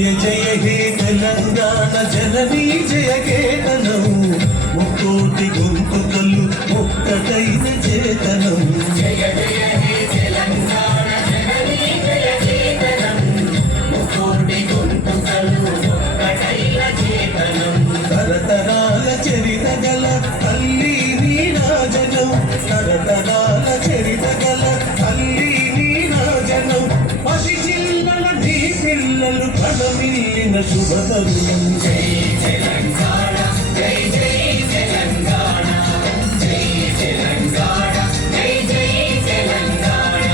జయ జయ హే తెలంగాణ జననీ జయ కేతనం ముక్కోటి గొంతుకలు ఒక్కటైన చేతనం జయ జయ హే తెలంగాణ జననీ జయ కేతనం ముక్కోటి గొంతుకలు ఒక్కటైన చేతనం తరతరాల చరిత గల తల్లి నీరాజనం తరతరాల చరిత గల తల్లి నీరాజనం పసి చిల్లల నీ పిల్లలు పదమిల్లిన శుభతరుణం జై తెలంగాణ జై జై తెలంగాణ జై తెలంగాణ జై జై తెలంగాణ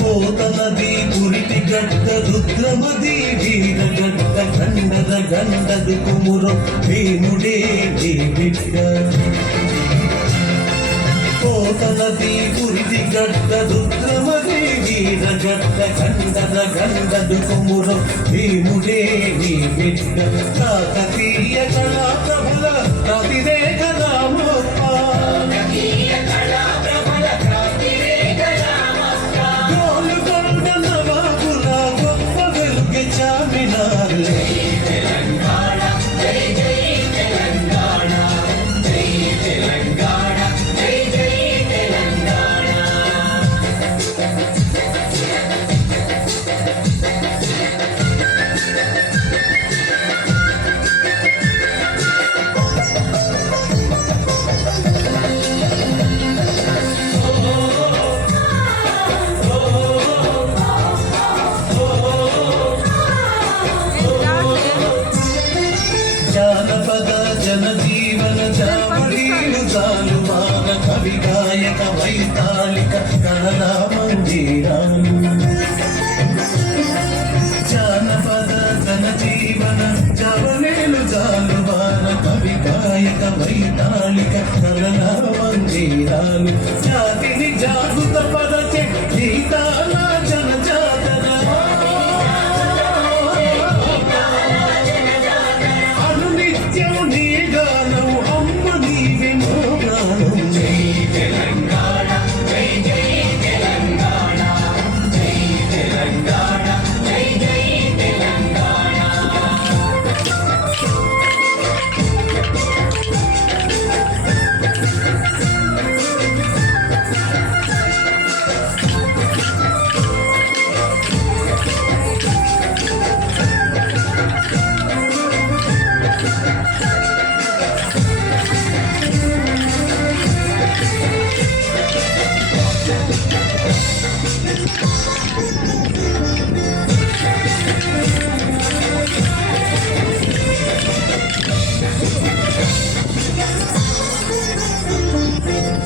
పోతనది పురిటి గడ్డ రుద్రమది వీర గడ్డ గండద గండదు కుమురం భీముడే నీ బిడ్డ పోతనది పురిటి గడ్డ రుద్రమది వీర గడ్డ గండద గండదు కుమురం భీముడే నీ బిడ్డ కాకతీయ కళా ప్రభుల ప్రతిరేఖ రామోత్మ జానపద జనజీవన జావళీలు జాలువాన కవి గాయక వైతాళిక కళా మందిరాలు జానపద జనజీవన జావళీలు జాలువాన కవి గాయక వైతాళిక కళా మందిరాలు జాతిని జాగృత పదచే గీతాల జనజాతర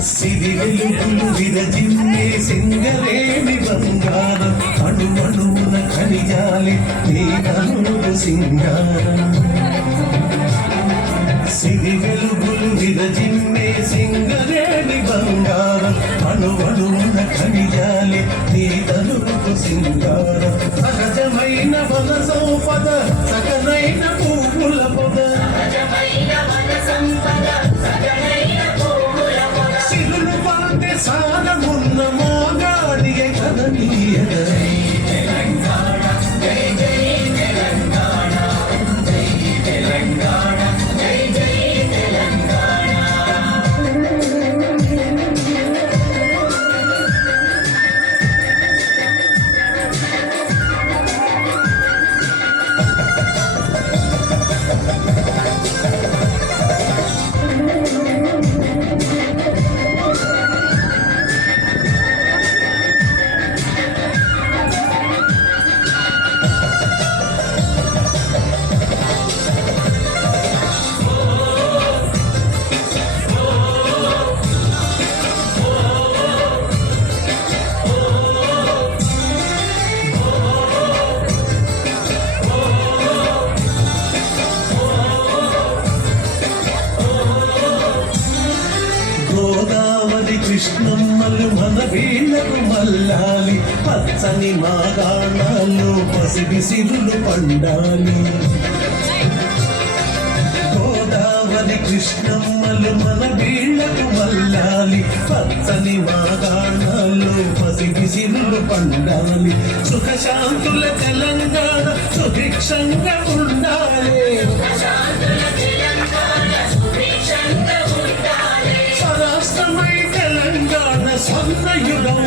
సిరి వెలుగులు విరజిమ్మే సింగరేణి బంగారం అణువణువున ఖనిజాలి నీ కనులు సింగారం సిరి వెలుగులు విరజిమ్మే సింగరేణి బంగారం అణువణువున ఖనిజాలి నీ కనులు సింగారం సహజమైన వన సంపద సకలైన పువ్వుల పొద సారమున్న మోగాడియ కదనీయదై తెలంగాణ జై జై తెలంగాణ జై తెలంగాణ జై జై తెలంగాణ పచ్చని మాగాణాల్లో పసిడి సిరులు పండాలి గోదావరి కృష్ణమ్మలు మన వీళ్లకు మల్లాలి పచ్చని మాగాణాల్లో పసిడి సిరులు పండాలి సుఖశాంతుల తెలంగాణ సుభిక్షంగా ఉండాలి స్వరాష్ట్రమై తెలంగాణ స్వర్ణయుగం